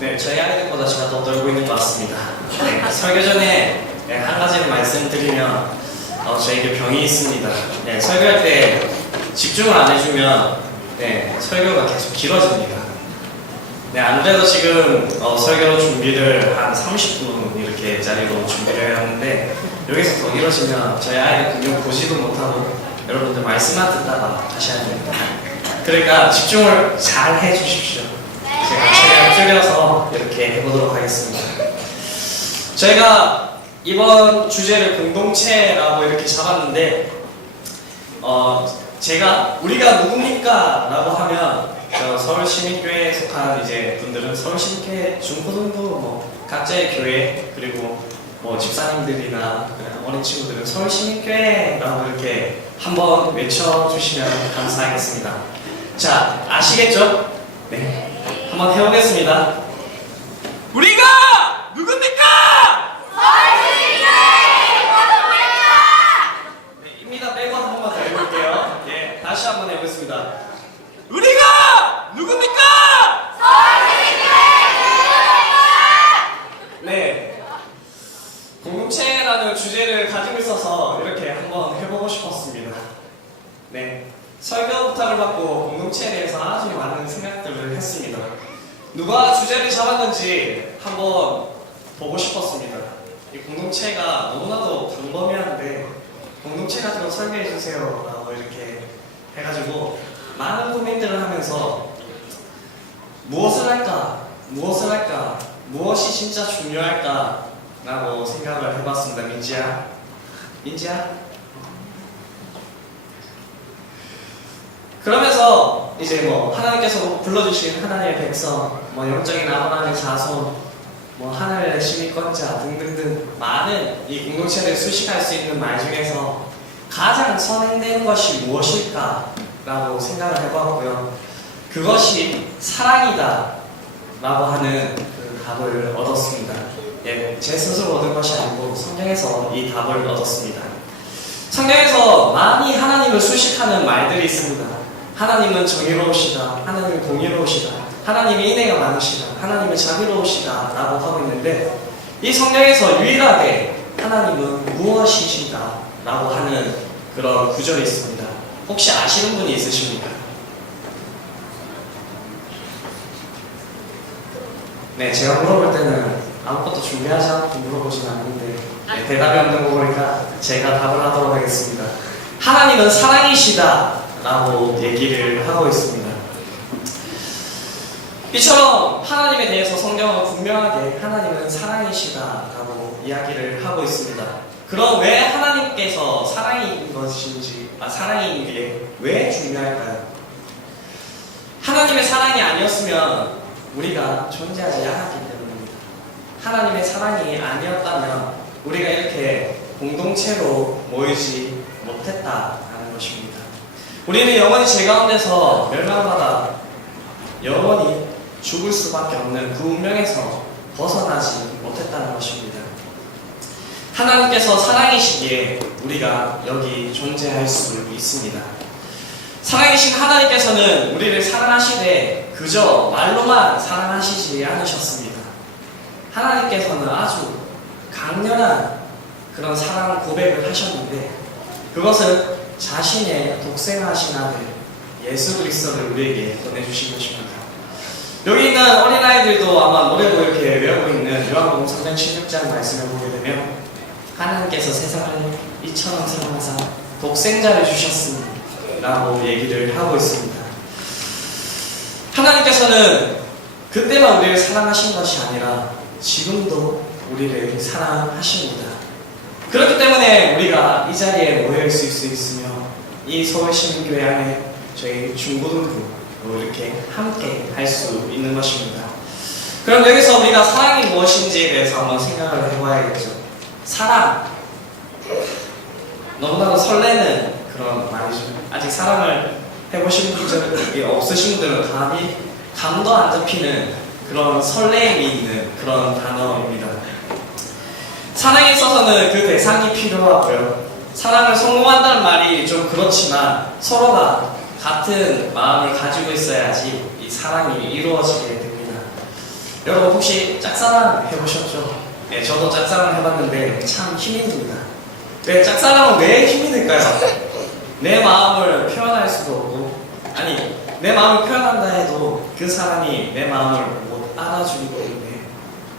네, 저희 아이들보다 제가 더 놀고 있는 것 같습니다. 네, 설교 전에 한 가지를 말씀드리면 저에게 병이 있습니다. 네, 설교할 때 집중을 안 해주면 설교가 계속 길어집니다. 네, 안 그래도 지금 설교 준비를 한 30분 이렇게 자리로 준비를 해왔는데 여기서 더 길어지면 저희 아이들 분명 보지도 못하고 여러분들 말씀만 듣다가 다시 하야 됩니다. 그러니까 집중을 잘 해주십시오. 제가 최대한 줄여서 이렇게 해보도록 하겠습니다. 저희가 이번 주제를 공동체라고 이렇게 잡았는데 제가 우리가 누굽니까? 라고 하면 서울시민교회에 속한 이제 분들은 서울시민교회 중고등부 각자의 교회 그리고 집사님들이나 어린 친구들은 서울시민교회라고 이렇게 한번 외쳐주시면 감사하겠습니다. 자, 아시겠죠? 네. 한번 해보겠습니다. 우리가 누굽니까? 서울시민교회 공동체입니다. 네, 입니다 빼고 한 번만 더 해볼게요. 예, 다시 한번 해보겠습니다. 우리가 누굽니까? 서울시민교회 공동체입니다. 네, 공동체라는 주제를 가지고 있어서 이렇게 한번 해보고 싶었습니다. 네. 설교 부탁을 받고 공동체에 대해서 아주 많은 생각들을 했습니다. 누가 주제를 잡았는지 한번 보고 싶었습니다. 이 공동체가 너무나도 광범위한데 공동체 가지고 설명해주세요 라고 이렇게 해가지고 많은 고민들을 하면서 무엇을 할까? 무엇이 진짜 중요할까? 라고 생각을 해봤습니다. 민지야? 그러면서 이제 하나님께서 불러주신 하나님의 백성, 영적인 아브라함의 자손, 하늘의 시민권자 등등등 많은 이 공동체를 수식할 수 있는 말 중에서 가장 선행되는 것이 무엇일까? 라고 생각을 해봤고요. 그것이 사랑이다 라고 하는 그 답을 얻었습니다. 예, 제 스스로 얻은 것이 아니고 성경에서 이 답을 얻었습니다. 성경에서 많이 하나님을 수식하는 말들이 있습니다. 하나님은 정의로우시다, 하나님은 공의로우시다, 하나님이 인애가 많으시다, 하나님은 자비로우시다 라고 하고 있는데 이 성경에서 유일하게 하나님은 무엇이시다 라고 하는 그런 구절이 있습니다. 혹시 아시는 분이 있으십니까? 네, 제가 물어볼 때는 아무것도 준비하지 않고 물어보진 않는데 대답이 없는 거 보니까 제가 답을 하도록 하겠습니다. 하나님은 사랑이시다 라고 얘기를 하고 있습니다. 이처럼 하나님에 대해서 성경은 분명하게 하나님은 사랑이시다 라고 이야기를 하고 있습니다. 그럼 왜 하나님께서 사랑인 게 왜 중요할까요? 하나님의 사랑이 아니었으면 우리가 존재하지 않았기 때문입니다. 하나님의 사랑이 아니었다면 우리가 이렇게 공동체로 모이지 못했다는 것입니다. 우리는 영원히 죄 가운데서 멸망받아 영원히 죽을 수밖에 없는 그 운명에서 벗어나지 못했다는 것입니다. 하나님께서 사랑이시기에 우리가 여기 존재할 수 있습니다. 사랑이신 하나님께서는 우리를 사랑하시되 그저 말로만 사랑하시지 않으셨습니다. 하나님께서는 아주 강렬한 그런 사랑 고백을 하셨는데 그것은 자신의 독생하신 아들 예수 그리스도를 우리에게 보내주신 것입니다. 여기 있는 어린아이들도 아마 노래로 이렇게 외우고 있는 요한복음 3장 16장 말씀을 보게 되면 하나님께서 세상을 이처럼 사랑하사 독생자를 주셨으니 라고 얘기를 하고 있습니다. 하나님께서는 그때만 우리를 사랑하신 것이 아니라 지금도 우리를 사랑하십니다. 그렇기 때문에 우리가 이 자리에 모여있을 수 있으며 이 서울시민교회 안에 저희 중고등부로 이렇게 함께 할 수 있는 것입니다. 그럼 여기서 우리가 사랑이 무엇인지에 대해서 한번 생각을 해봐야겠죠. 사랑, 너무나도 설레는 그런 말이죠. 아직 사랑을 해보신 분들이 없으신 분들은 감도 안 잡히는 그런 설레임이 있는 그런 단어입니다. 사랑에 있어서는 그 대상이 필요하고요. 사랑을 성공한다는 말이 좀 그렇지만 서로가 같은 마음을 가지고 있어야지 이 사랑이 이루어지게 됩니다. 여러분 혹시 짝사랑 해보셨죠? 네, 저도 짝사랑 해봤는데 참 힘이 듭니다. 네, 짝사랑은 왜 힘이 들까요? 내 마음을 표현할 수도 없고, 아니, 내 마음을 표현한다 해도 그 사람이 내 마음을 못 알아주기 때문에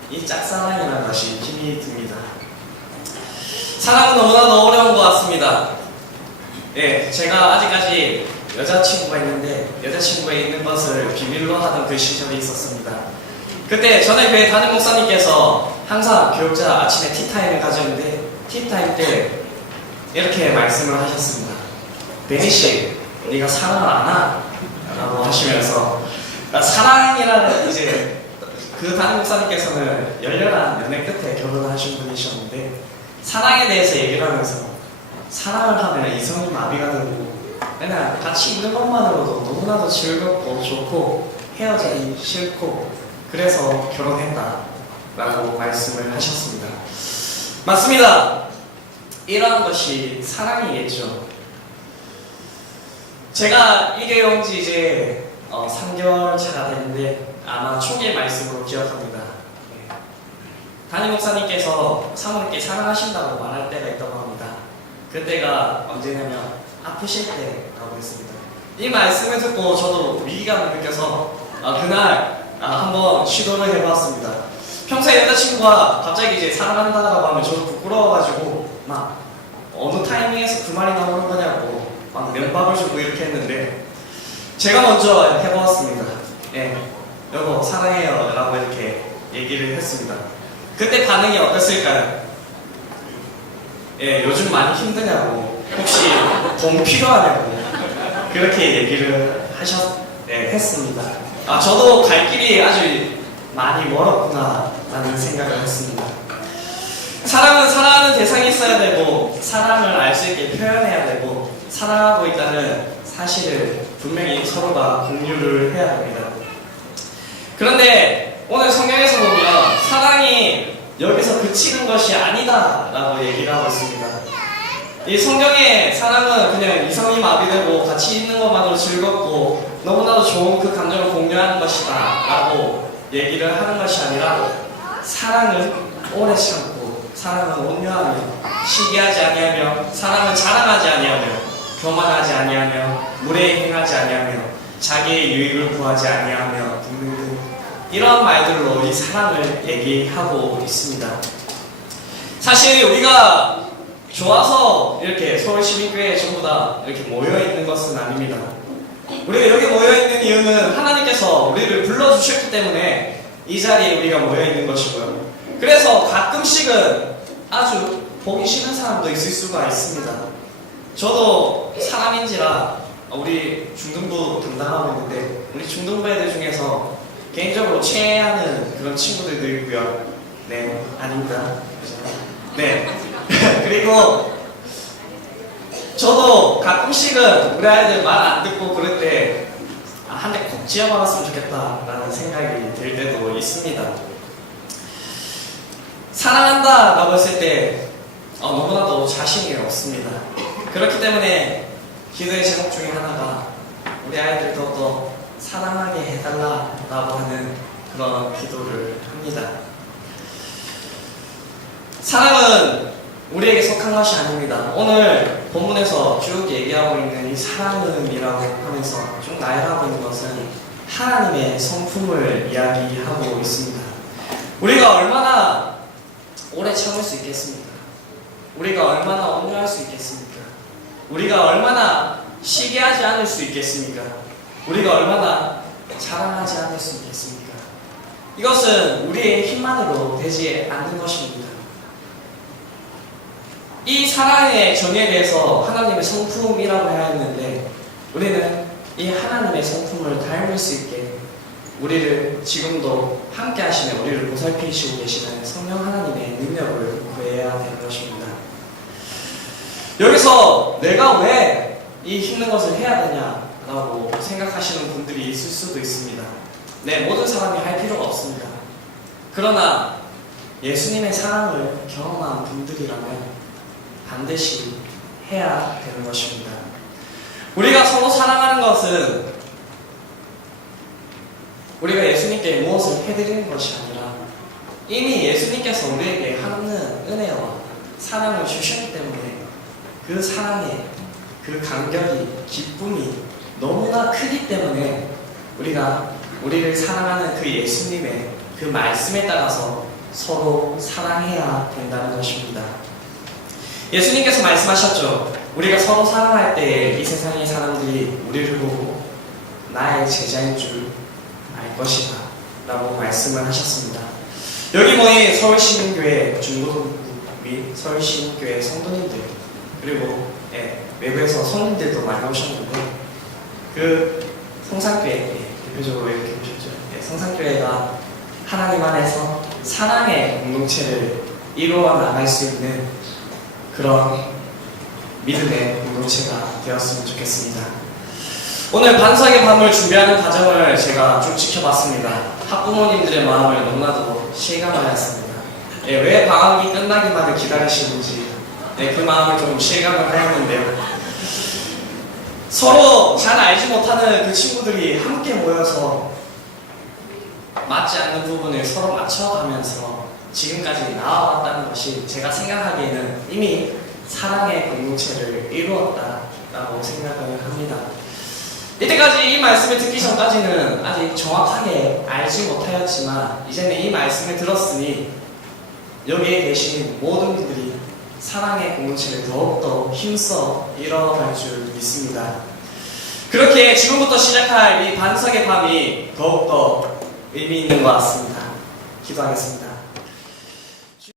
이 짝사랑이라는 것이 힘이 듭니다. 사랑은 너무나도 어려운 것 같습니다. 예, 제가 아직까지 여자친구가 있는데 여자친구가 있는 것을 비밀로 하던 그 시절이 있었습니다. 그때 전에 교회 담임 목사님께서 항상 교육자 아침에 티타임을 가졌는데 티타임 때 이렇게 말씀을 하셨습니다. 베니씨, 네가 사랑을 안 하나? 라고 하시면서 사랑이라는 이제 그 담임 목사님께서는 열렬한 연애 끝에 결혼을 하신 분이셨는데 사랑에 대해서 얘기를 하면서 사랑을 하면 이성이 마비가 되고 맨날 같이 있는 것만으로도 너무나도 즐겁고 좋고 헤어지기 싫고 그래서 결혼했다 라고 말씀을 하셨습니다. 맞습니다. 이러한 것이 사랑이겠죠. 제가 이 교회 온 지 이제 3개월 차가 됐는데 아마 초기의 말씀으로 기억합니다. 담임 목사님께서 사모님께 사랑하신다고 말할 때가 있다고 합니다. 그때가 언제냐면 아프실 때라고 했습니다. 이 말씀을 듣고 저도 위기감을 느껴서 그날 한번 시도를 해봤습니다. 평소에 여자친구가 갑자기 이제 사랑한다고 하면 저도 부끄러워가지고 막 어느 타이밍에서 그 말이 나오는 거냐고 막 면박을 주고 이렇게 했는데 제가 먼저 해보았습니다. 예, 여보 사랑해요 라고 이렇게 얘기를 했습니다. 그때 반응이 어땠을까요? 예, 요즘 많이 힘드냐고 혹시 돈 필요하냐고 그렇게 얘기를 했습니다. 저도 갈 길이 아주 많이 멀었구나 라는 생각을 했습니다. 사랑은 사랑하는 대상이 있어야 되고 사랑을 알 수 있게 표현해야 되고 사랑하고 있다는 사실을 분명히 서로가 공유를 해야 합니다. 그런데 오늘 성경에서 보면 사랑이 여기서 그치는 것이 아니다 라고 얘기를 하고 있습니다. 이 성경의 사랑은 그냥 이성이 마비되고 같이 있는 것만으로 즐겁고 너무나도 좋은 그 감정을 공유하는 것이다 라고 얘기를 하는 것이 아니라 사랑은 오래 참고 사랑은 온유하며 시기하지 아니하며 사랑은 자랑하지 아니하며 교만하지 아니하며 무례히 행하지 아니하며 자기의 유익을 구하지 아니하며 등등등 이런 말들로 이 사랑을 얘기하고 있습니다. 사실 우리가 좋아서 이렇게 서울시민교회에 전부 다 이렇게 모여있는 것은 아닙니다. 우리가 여기 모여있는 이유는 하나님께서 우리를 불러주셨기 때문에 이 자리에 우리가 모여있는 것이고요. 그래서 가끔씩은 아주 보기 싫은 사람도 있을 수가 있습니다. 저도 사람인지라 우리 중등부 담당하고 있는데 우리 중등부 애들 중에서 개인적으로 최애하는 그런 친구들도 있고요. 네, 아닙니다. 네. 그리고 저도 가끔씩은 우리 아이들 말 안 듣고 그럴 때 한 대 콕 쥐어박았으면 좋겠다라는 생각이 들 때도 있습니다. 사랑한다 라고 했을 때 너무나도 자신이 없습니다. 그렇기 때문에 기도의 제목 중에 하나가 우리 아이들도 더 사랑하게 해달라라고 하는 그런 기도를 합니다. 사랑은 우리에게 속한 것이 아닙니다. 오늘 본문에서 쭉 얘기하고 있는 이 사랑은이라고 하면서 쭉 나열하고 있는 것은 하나님의 성품을 이야기하고 있습니다. 우리가 얼마나 오래 참을 수 있겠습니까? 우리가 얼마나 온유할 수 있겠습니까? 우리가 얼마나 시기하지 않을 수 있겠습니까? 우리가 얼마나 자랑하지 않을 수 있겠습니까? 이것은 우리의 힘만으로 되지 않는 것입니다. 이 사랑의 정의에 대해서 하나님의 성품이라고 하였는데 우리는 이 하나님의 성품을 닮을 수 있게 우리를 지금도 함께 하시는 우리를 보살피시고 계시는 성령 하나님의 능력을 구해야 되는 것입니다. 여기서 내가 왜 이 힘든 것을 해야 되냐라고 생각하시는 분들이 있을 수도 있습니다. 네, 모든 사람이 할 필요가 없습니다. 그러나 예수님의 사랑을 경험한 분들이라면 반드시 해야 되는 것입니다. 우리가 서로 사랑하는 것은 우리가 예수님께 무엇을 해드리는 것이 아니라 이미 예수님께서 우리에게 하는 은혜와 사랑을 주셨기 때문에 그 사랑의 그 감격이, 기쁨이 너무나 크기 때문에 우리가 우리를 사랑하는 그 예수님의 그 말씀에 따라서 서로 사랑해야 된다는 것입니다. 예수님께서 말씀하셨죠. 우리가 서로 사랑할 때에 이 세상의 사람들이 우리를 보고 나의 제자인 줄 알 것이다 라고 말씀을 하셨습니다. 여기 모인 서울시민교회 중고등부 및 서울시민교회 성도님들, 그리고 외부에서 성도님들도 많이 오셨는데 그 성산교회, 대표적으로 이렇게 오셨죠. 성산교회가 하나님 안에서 사랑의 공동체를 이루어 나갈 수 있는 그런 믿음의 공동체가 되었으면 좋겠습니다. 오늘 반삭의 밤을 준비하는 과정을 제가 쭉 지켜봤습니다. 학부모님들의 마음을 너무나도 실감하였습니다. 왜 방학이 끝나기만을 기다리시는지 그 마음을 좀 실감을 하였는데요. 서로 잘 알지 못하는 그 친구들이 함께 모여서 맞지 않는 부분을 서로 맞춰가면서 지금까지 나아왔다는 것이 제가 생각하기에는 이미 사랑의 공동체를 이루었다라고 생각을 합니다. 이때까지 이 말씀을 듣기 전까지는 아직 정확하게 알지 못하였지만 이제는 이 말씀을 들었으니 여기에 계신 모든 분들이 사랑의 공동체를 더욱더 힘써 이뤄갈 줄 믿습니다. 그렇게 지금부터 시작할 이 반석의 밤이 더욱더 의미 있는 것 같습니다. 기도하겠습니다.